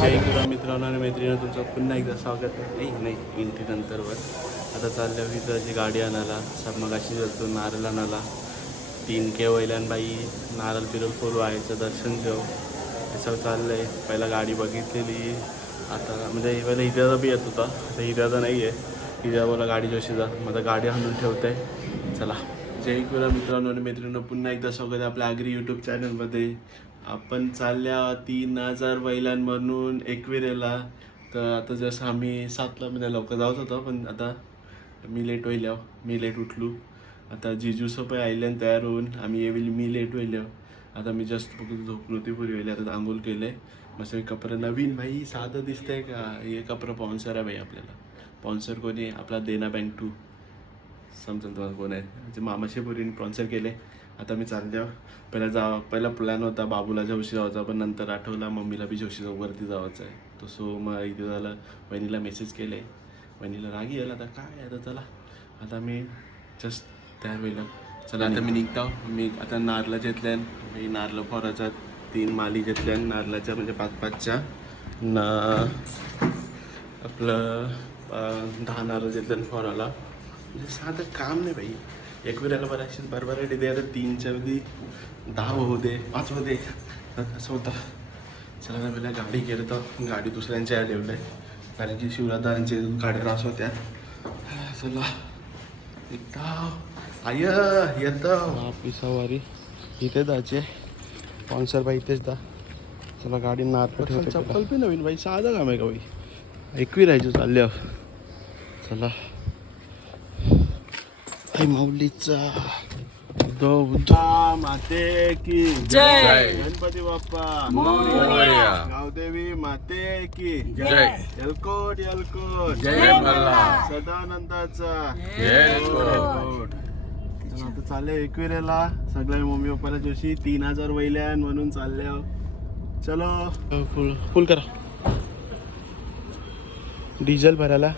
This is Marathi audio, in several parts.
जय गुरु मित्रांनो आणि मैत्रिणी, तुमचं पुन्हा एकदा स्वागत आहे. नाही एंट्री नंतरवर आता चाललं इथं जी गाडी आणायला सब मगाशी जातो नारळ आणायला 3K वैल्यानबाई नारळ बिरल फोरू आयचं दर्शन घेऊ हे सगळं चाललं आहे. पहिला गाडी बघितलेली आता म्हणजे पहिला हिऱ्याचा बी येत होता, आता हिऱ्याचा नाही आहे. हिऱ्या बोला गाडी जोशी जा मग आता गाडी आणून ठेवते आहे. चला जय गुरु मित्रांनो आणि मैत्रिणींनो, पुन्हा एकदा स्वागत आहे आपल्या आगरी यूट्यूब चॅनलमध्ये. आपण चालल्या 3000 बैलां म्हणून एकविरेला. तर आता जसं आम्ही 7ला म्हणजे लवकर जात होतो, पण आता मी लेट होईल. मी लेट उठलो. आता जिजू सोबत आयल्यान तयार होऊन आम्ही येईल. मी लेट होईल. आता मी जस्ट फक्त झोप नव्हती पुरी होईल. आता आंघोळ केले मस्त कपडे नवीन. भाई साधं दिसतंय का हे कपडे? स्पॉन्सर आहे भाई आपल्याला. स्पॉन्सर कोणी? आपला देना बँक 2 समजून तुम्हाला कोण आहे. म्हणजे मामाशी पुरीने स्पॉन्सर केले. आता मी चाललो. पहिला प्लॅन होता बाबूला जोशी जायचा, पण नंतर आठवला मम्मीला बी जोशी वरती जायचं आहे. तो सो मग इथे झालं. वहिनीला मेसेज केले, वहिनीला राग येईल. आता काय आता चला, आता मी जस्ट त्यावेळेला चला आता मी निघतो. मी आता नारळ घेतल्या. मी नारळ फोराच्या 3 माली घेतल्या नारळाच्या, म्हणजे 5-5च्या ना आपलं 10 नारळ घेतल्या फोराला. म्हणजे साधं काम नाही बाई. एकविराला बऱ्याचशी बरोबर आहे. आता 3च्या मध्ये 10 होते 5 होते असं होतं. चला ना पहिला गाडी गेलं तर गाडी दुसऱ्यांच्या ठेवलं आहे, कारण की शिवराजांची गाड्या त्रास होत्या. चला एकदा आय येतं पिसावारी इथे जायचे. स्पॉन्सर बाई इथेच दा. चला गाडी नारळ ठेवते. चप्पल बी नवीन बाई. साधं काम आहे का बाई? एकविरायचं चालल्या. चला माऊलीचा बुद्धा माते की जय. गणपती बाप्पा मोरया. गावदेवी माते की जय. एलकोट एलकोट जय. सदानंदाचा जय. आता चालले एकविरेला सगळ्या मम्मी पप्पाला जोशी 3000 वैल्यान म्हणून चालले. चलो फुल फुल करा डिझेल भरायला.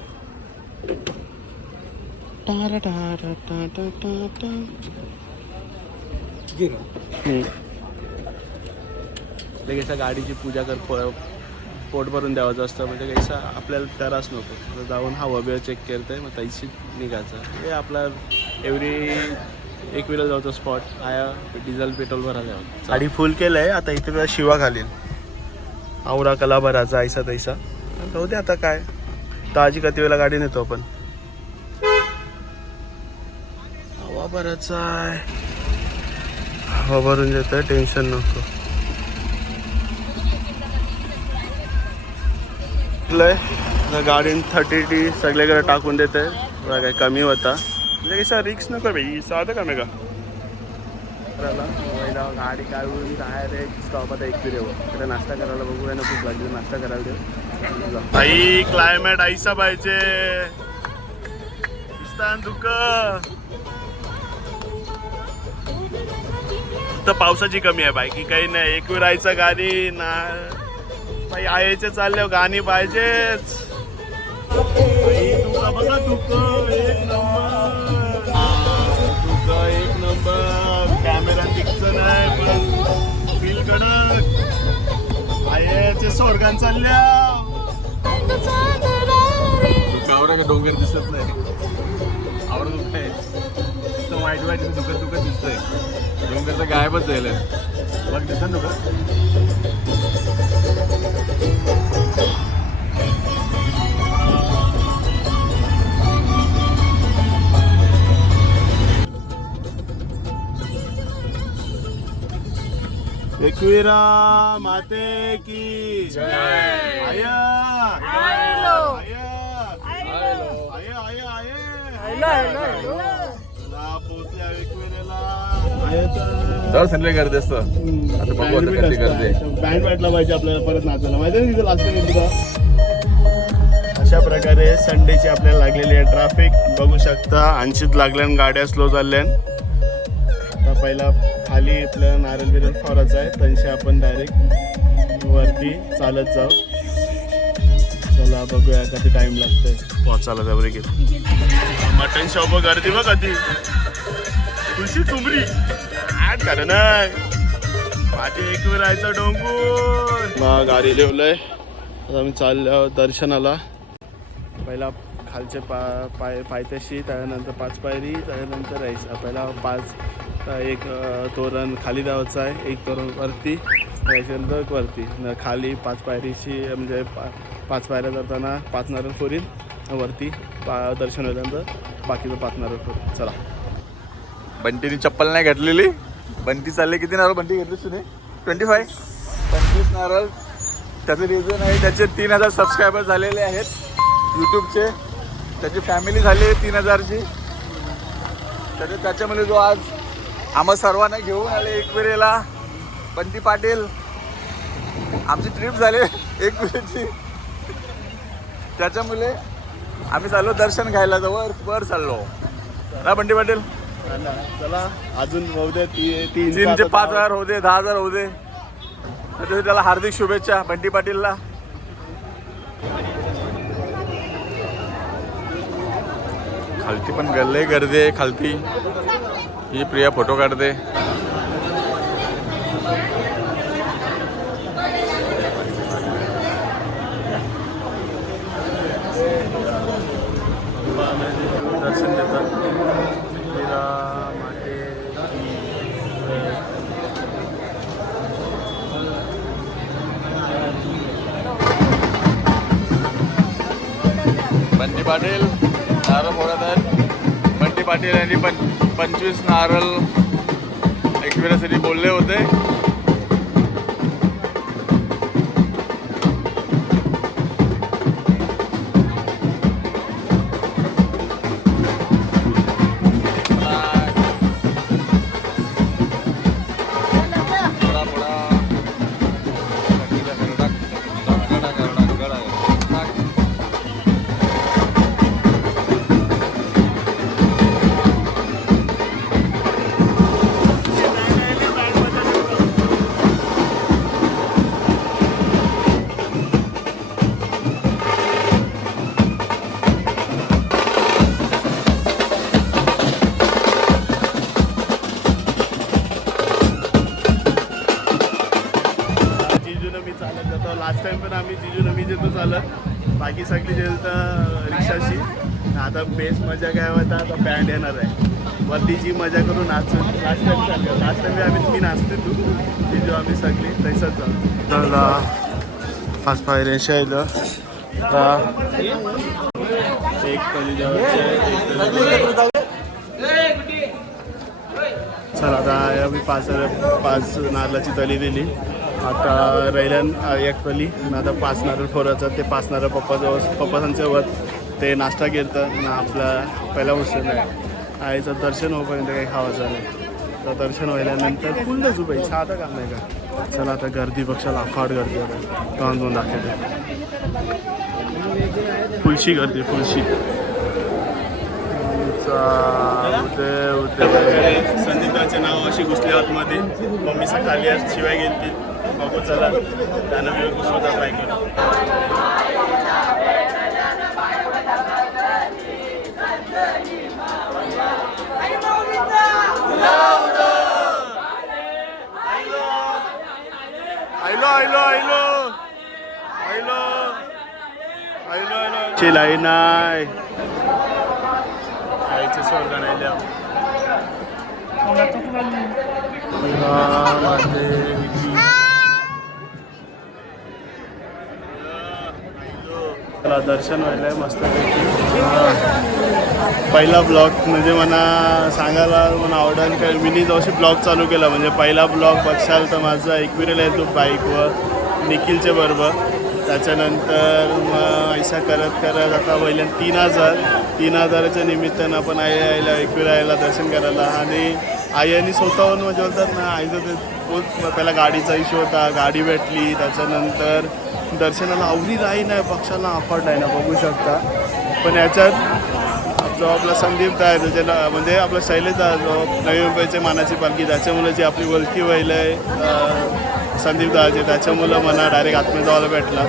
गाडीची पूजा कर, पोट भरून द्यावाचं असतं. म्हणजे कैसा आपल्याला त्रास नको. जाऊन हवा बिवा चेक करते मग त्याची निघायचं. हे आपला एव्हरी एकविरा जायचं स्पॉट आया. डिझेल पेट्रोल भरायला गाडी फुल केलं आहे. आता इथे शिवा घालील आवरा कला भरायचा ऐसा तैसा. जाऊ दे आता काय, ताजी किती वेळेला गाडी नेतो आपण. हवा भरायचा आहे, हवा भरून देत आहे, टेन्शन नको. गाडीन 30T सगळीकडे टाकून देते. काय कमी होता म्हणजे कसं रिक्स नको भाई. साधं काम आहे का? गाडी काढून डायरेक्ट स्टॉप. आता एकविरेवर तिथे नाश्ता करायला बघू. ना खूप लागली नाश्ता करायला देऊ. आई क्लायमेट ऐसा पाहिजे. दुःख तर पावसाची कमी आहे बाकी काही नाही. एकविरायचं गाडी ना बाई. आयचे चालले गाणी पाहिजेच. बघा दुःख एक नंबर. कॅमेरा दिसत नाही पण फील कडक. आयचे स्वर्गान चालल्या. डोंगर दिसत नाही. आवड दुःख आहे. वाईट वाईट दुखत दिसतंय. डोंगरचं गायबच जाईल बघ. दिसत नको. एकविरा माते की जय. आया संडे गर्दी असतं. आता बघू आता कधी गर्दी. बँड वाटला पाहिजे आपल्याला परत नाचायला. माहिती आहे तिथे लागतं नाही तुला. अशा प्रकारे संडेची आपल्याला लागलेली आहे ट्रॅफिक. बघू शकता 80 लागल्यान गाड्या स्लो चालल्यान. आता पहिला खाली आपल्याला नारळ बिरल फॉरायचा आहे. त्यांशी आपण डायरेक्ट वरती चालत जाऊ. चला बघूया कधी टाइम लागतोय पोहोचायला. त्यावर घेऊ मटन शॉप गर्दी बघ कधी. खुशी तुमरी आठ कारण माझे एकविरायचं डोंगूर. मग गाडी लिवलंय आता आम्ही चाललो दर्शनाला. पहिला खालचे पायथ्याशी, त्यानंतर 5 पायरी, त्यानंतर राहायचं. पहिला 5 तोरण खाली जायचं आहे, 1 तोरण वरती, त्याच्यानंतर वरती खाली 5 पायरीशी म्हणजे 5 पायऱ्या जाताना 5 नारळ फोरील, वरती दर्शन झाल्यानंतर बाकीचं 5 नारळ फोरील. चला. बंटीने चप्पल नाही घातलेली. बंटी चालले. किती नारळ बंटी घेतलीस तुने? 25 नारळ. त्याचं रिझन आहे त्याचे 3000 सबस्क्रायबर झालेले आहेत यूट्यूबचे. त्याची फॅमिली झाली आहे 3000ची. त्याच्यामुळे जो आज आम्हा सर्वांना घेऊन आले एकविरेला बंटी पाटील. आमची ट्रिप झाली एकविरेची. त्याच्यामुळे आम्ही चाललो दर्शन घ्यायला. वर चाललो ना बंटी पाटील. चला अजून होऊ दे 3 ते 5000 होऊ दे, 10000 होऊ दे. त्याला हार्दिक शुभेच्छा बंटी पाटीलला. खालती पण गल्ले गर्दी आहे. खालती ही प्रिया फोटो काढते. दर्शन देतात. बंटी पाटील नारळ फोडत आहेत. बंटी पाटील यांनी 25 नारळ एकविरासाठी बोलले होते. लास्ट टाइम पण आम्ही जिजून जेतो चालत, बाकी सगळी जेल तर रिक्षाशी. आता बेस्ट मजा काय होता, आता बँड येणार आहे वरतीची मजा करून नाचून. लास्ट टाइम चाललं, लास्ट टाइम मी नाचते तू जिजू आम्ही सगळी तैसंच जाऊ. त्याला 5 पायऱ्याशी आहे एक पली चला. आता आम्ही 5 नारळाची तली दिली. आता राहिल्यान 1 तली आणि आता 5 नारळ फोरायचं. ते 5 नारळ पप्पासांच्यावर ते नाश्ता घेतं ना. आपला पहिला उशीर नाही आईचं दर्शन होईपर्यंत काही खावायचं नाही. तर दर्शन व्हायल्यानंतर फुल झोपायचं. आता काम नाही का. चला आता गर्दी बघशाल, अफाट गर्दी आता तोंड दाखवते. फुलशी गर्दी फुलशी. संदीपाचे नाव अशी घुसले आतमध्ये. मम्मीचा खाली शिवाय गेली. बघू चला त्यानं वेळ घुसवता ट्राय करू. लाईन नाही आईचे स्वर्ग नाही द्या. दर्शन व्हायला मस्त. पहिला ब्लॉग म्हणजे मला सांगायला मला आवडेल का मी जवळशी ब्लॉग चालू केला. म्हणजे पहिला ब्लॉग बघशाल तर माझा एकविरेला येतो बाईकवर निखिलच्या बरोबर. त्याच्यानंतर मग ऐसा करत आता पहिल्या 3000च्या निमित्तानं आपण आईला एकविरा यायला दर्शन करायला. आणि आईने स्वतःहून म्हणजे बोलतात ना, आईचं ते खूप पहिला गाडीचा इश्यू होता, गाडी भेटली. त्याच्यानंतर दर्शनाला आवडी राही नाही, पक्षाला अफाट आहे ना बघू शकता. पण याच्यात जो आपला संदीप दा आहे त्याला म्हणजे आपला शैलेश दा जो नवी मुंबईचे मानाची पालखी, त्याच्यामुळे जी आपली वलकी व्हायला आहे संदीप दाचे, त्याच्यामुळं मला डायरेक्ट आत्म्या जावायला भेटला.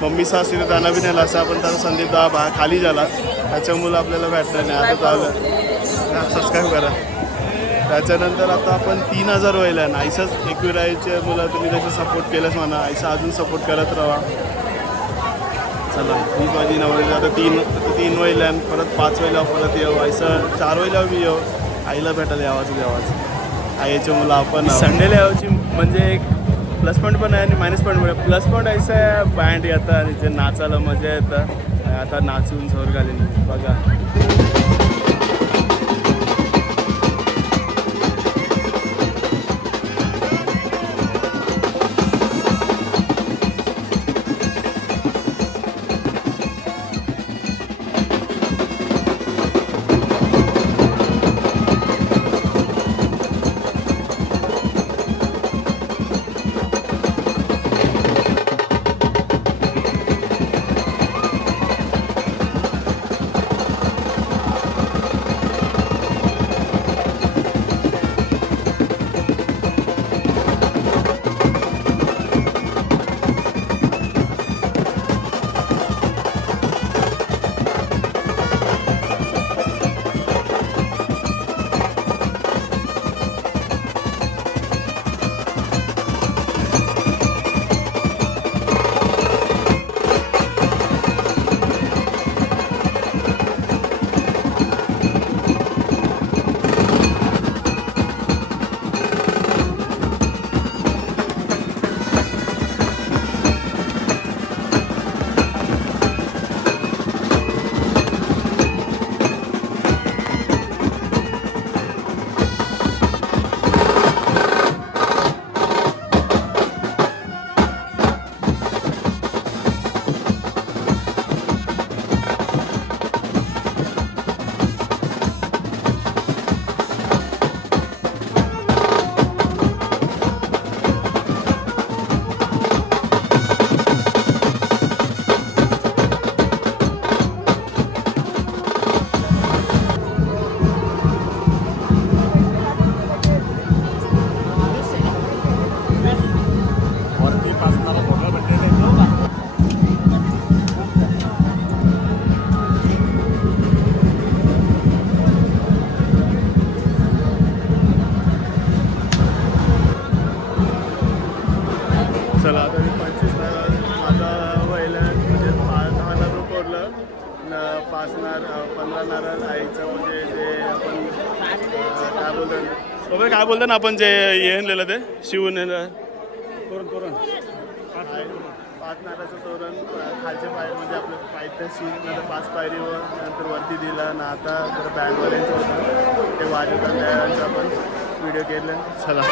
मम्मीचा असती तर त्यांना बी नेला असा, पण त्याचा संदीप दा खाली झाला त्याच्यामुळं आपल्याला भेटलं नाही. आता चाललं सबस्क्राईब करा. त्याच्यानंतर आता आपण 3000 व्हायला ना. आईसाच एकविरायच्या मुलं तुम्ही त्याचं सपोर्ट केलंच म्हणा. आईसा अजून सपोर्ट करत राहा. चला ही माझी नवरीला आता तीन वयल्या आणि परत 5 वयल्या परत येऊ असं 4 वयल्या बी येऊ आईला भेटायला यावाच आईच्या मुलं आपण संडेला यावची म्हणजे एक प्लस पॉईंट पण आहे आणि मायनस पॉईंट पण आहे. प्लस पॉईंट असं आहे बँड येतं आणि ते नाचायला मजा येतं. आता नाचून झोर घालीन बघा. चला आता मी 25 माझा वयला म्हणजे 10 नारळ फोडलं 15 नारळ आईचं म्हणजे जे आपण काय बोलतो बाबा काय बोलतो ना आपण जे हे आणलेलं ते शिवून तोरण 5 नारळाचं तोरण खालचे पाय म्हणजे आपलं पायथ्याशी नंतर 5 पायरीवर नंतर वरती दिला ना आता जर बँडवाल्यांचं होतं ते वाजवताना आपण व्हिडिओ केले. चला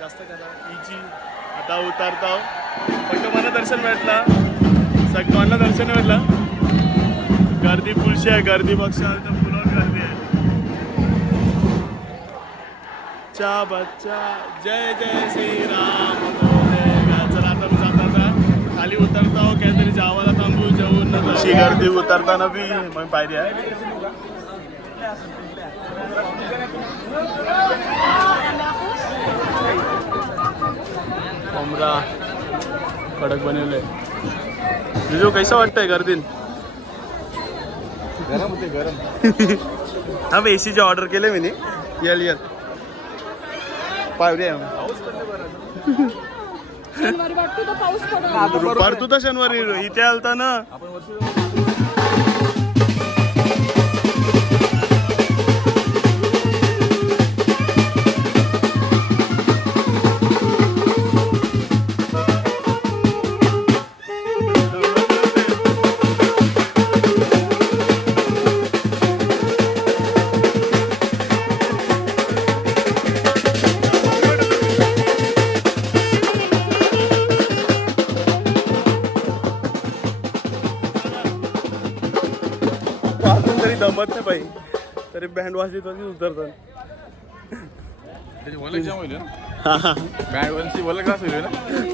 जास्त करा इजी. आता उतरतो फक्त मला दर्शन भेटला सगळ्यांना दर्शन भेटलं. गर्दी फुलशी आहे. गर्दी बघशाल तर फुलावर गर्दी आहे. चा बच्चा जय जय श्रीराम. चला आता मी जाता खाली उतरता हो काहीतरी जावाला थांबू जेवून अशी गर्दी उतरताना बी मग पायरी आहे. कोंबरा कडक बनवले. तुझं कैसा वाटतंय गर्दीन? गरम होते गरम. हा एसीचे ऑर्डर केले मी यल यल पायरी आहे. शनिवारी वाटतो तो पाऊस पडतो. दुपार तू तर शनिवारी इथे आलता ना. तरी दमत नाही बाई तरी बँड वाजली तरी उतरतात. त्याची ओळख जाम होईल ना. बँडवाल्यांची ओळख असं होईल ना.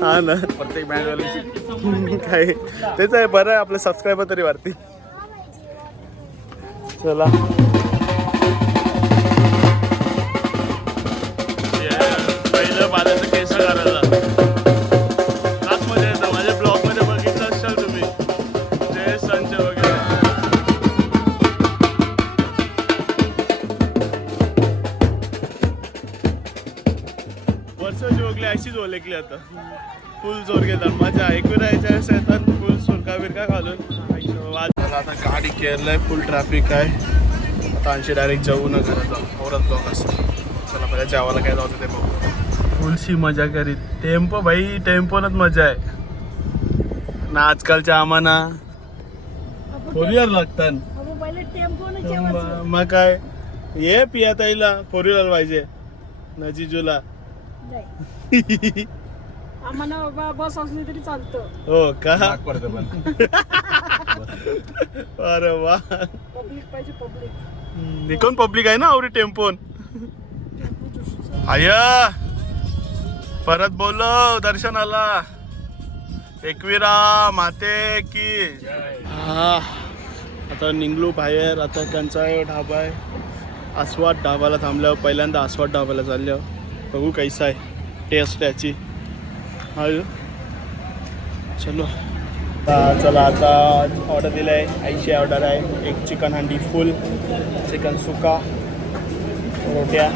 हा ना प्रत्येक बँडवाल्यांची. काय तेच आहे. बरं आहे आपले सबस्क्रायबर तरी वाढतील. चला पहिलं बाजाचं केस करायला खास मजा येतं. माझ्या ब्लॉगमध्ये बघितलं असाल तुम्ही जय संजय वगैरे. वर्षाची ओगली अशीच ओळखली आता. फुल जोर घेतात मजा. एकविरायच्या येतात फुल सुरका बिरका घालून. आता गाडी केरलाय. फुल ट्रॅफिक आहे. आता आणखी डायरेक्ट जाऊ न घरात जाऊ औरत ब्लॉक असं. चला पहिल्या जेवायला काय जाऊ ते बघू. फुलशी मजा करीत. टेम्पो भाई टेम्पोनच मजा आहे ना. आजकालच्या आम्हाला फोर व्हीलर लागतात. पहिले टेम्पो न जेवायचं. मग काय ये पिया ताईला फोर व्हीलर पाहिजे ना जिजूला. नाही. आम्हाला बस असली तरी चालतं. हो का. भाग पडतं पण. अरे वा. पब्लिक पाहिजे पब्लिक. निकोन पब्लिक आहे ना आवडी टेम्पोन. आय परत बोलो दर्शनाला. एकविरा माते की. हा आता निघलो बाहेर. आता कंचाय ढाबा आहे. आस्वाद ढाबाला थांबल्यावर पहिल्यांदा आस्वाद ढाबाला चालल्यावर बघू कैसा आहे टेस्ट त्याची. हा चलो चला आता ऑर्डर दिलं आहे. 80 ऑर्डर आहे. एक चिकन हंडी फुल, चिकन सुका, रोट्या,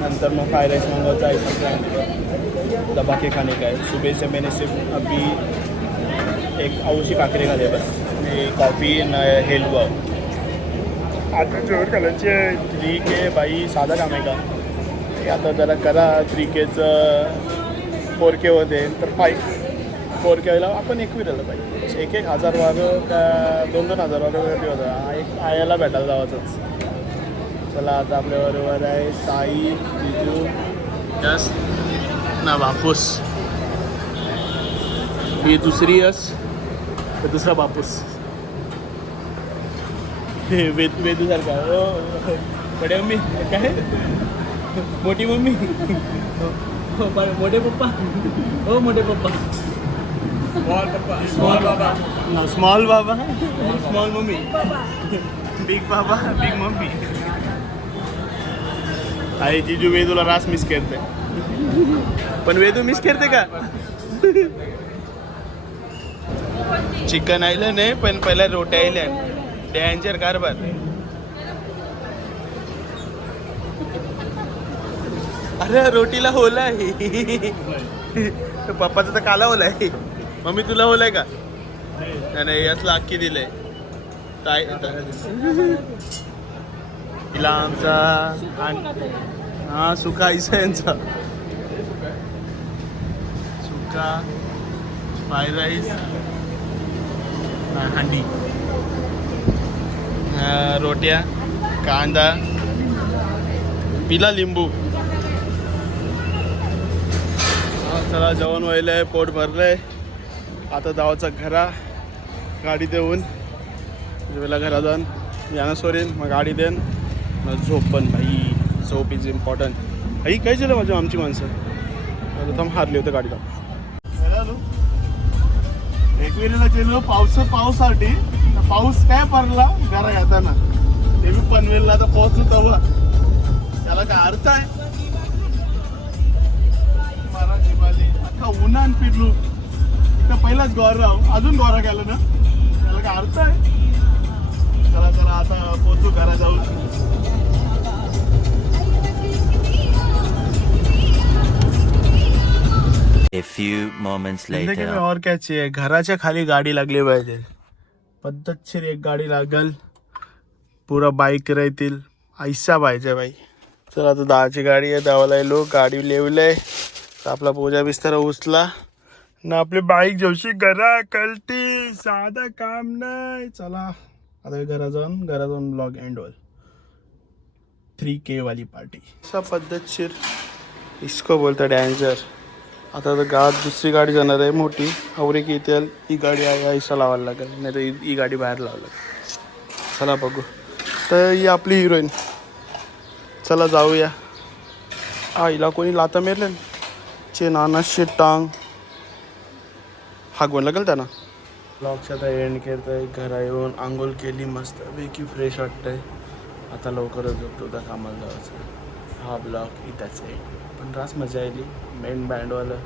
नंतर मग फ्राइड राइस मांगवायचा है. सबका दबा के खाने का है. सुबह से मैंने सिर्फ अभी एक औशी काकरी खाली बस. कॉफी न हेलवा. आता जोर घालायची आहे. 3K बाई साधा काम आहे का. आता जरा करा 3Kचं 4K होते तर 4Kला आपण 21 पाहिजे. 1,000 वारं का 2,000 वारं होतं. एक आयाला भेटायला जावाचंच. चला आता आपल्याबरोबर आहे ताई, जिजू, यस ना बापूस. ही दुसरी यस तर दुसरा बापूस. हे वेदूसारखा. बडे मम्मी काय मोठी मम्मी. मोठे पप्पा. हो मोठे पप्पा. स्मॉल पप्पा. स्मॉल बाबा. स्मॉल बाबा. Small mummy. बिग बाबा. Big mummy. आई जिजू वेदूला रास मिस करते. पण वेदू मिस करते का. चिकन आयलं नाही पण पहिला रोटी आयल्या. डेंजर कारभार. अरे रोटीला होला आहे. पप्पाचं तर काला होला आहे. मम्मी तुला होलाय का. नाही यातलं अख्खी दिलंय. काय तिला आमचा हा सुका इसा यांचा. सुका फ्राईड राईस हंडी, रोट्या, कांदा, पिला लिंबू. चला जेवण व्हायलंय, पोट भरलंय. आता जावाचा घरा गाडी देऊन वेळेला घरा जाऊन यानं सोरीन मग गाडी देन मग झोप. पण भाई झोप इज इम्पॉर्टंट. भाई काय झालं माझ्या आमची माणसं प्रथम हारली होतं गाडीला. एकविरीला गेलो पावसासाठी. पाऊस काय पडला घरा येताना ते मी पनवेलला तर पोहोचलो तेव्हा. त्याला काय अर्थ आहे. मराठी बाली आता उन्हान फिरलो इथं पहिलाच गोराव अजून गोरा गेला ना. त्याला काय अर्थ आहे. चला चला आता पोहोचू घरा जाऊन. A few moments later. और क्या चाहिए. घराच्या खाली गाडी लागली पाहिजे. पद्धतशीर एक गाडी लागल. पुरा बाईक राहतील. ऐसा पाहिजे बाई. चला आता 10ची गाडी आहे. 10ला येलो गाडी लेवलंय. आपला बोजा बिस्तारा उचला ना आपली बाईक जेवशी घरा कलटी. साधा काम नाही. चला आता घरा जाऊन ब्लॉग एंड होईल. 3K वाली पार्टी असा पद्धतशीर इसको बोलता डॅन्सर. आता तर गावात दुसरी गाडी जाणार आहे मोठी. आवरे की येते ही गाडी आहे ऐसा लावायला लागेल. नाही तर ही गाडी बाहेर लावायला लागेल. चला बघू. तर ही आपली हिरोईन. चला जाऊया. हिला कोणी लाता मेरले चे नाना शेट टांग हागवण लागेल त्यांना. ब्लॉगच्या आता एंड करतोय. घरा येऊन आंघोळ केली मस्त पैकी फ्रेश वाटतंय. आता लवकरच झोपतो त्या कामाला जायचं. हा ब्लॉग इथंच आहे. पण रास मजा आली. मेन बँडवालं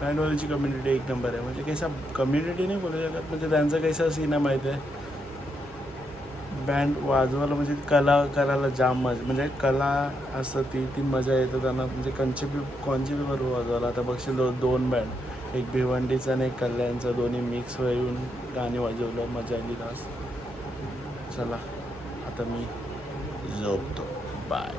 बँडवाल्याची कम्युनिटी एक नंबर आहे. म्हणजे कैसा कम्युनिटी नाही बोलू शकत. म्हणजे त्यांचं कैसा सीन आहे माहिती आहे. बँड वाजवायला म्हणजे कला करायला जाम मजा. म्हणजे कला असतं ती मजा येतं त्यांना. म्हणजे कोणची बी बरोबर वाजवायला. आता बघशील 2 बँड एक भिवंडीचा आणि एक कल्याणचा दोन्ही मिक्स होऊन गाणी वाजवलं. मजा आली रास. चला आता मी झोपतो. बाय.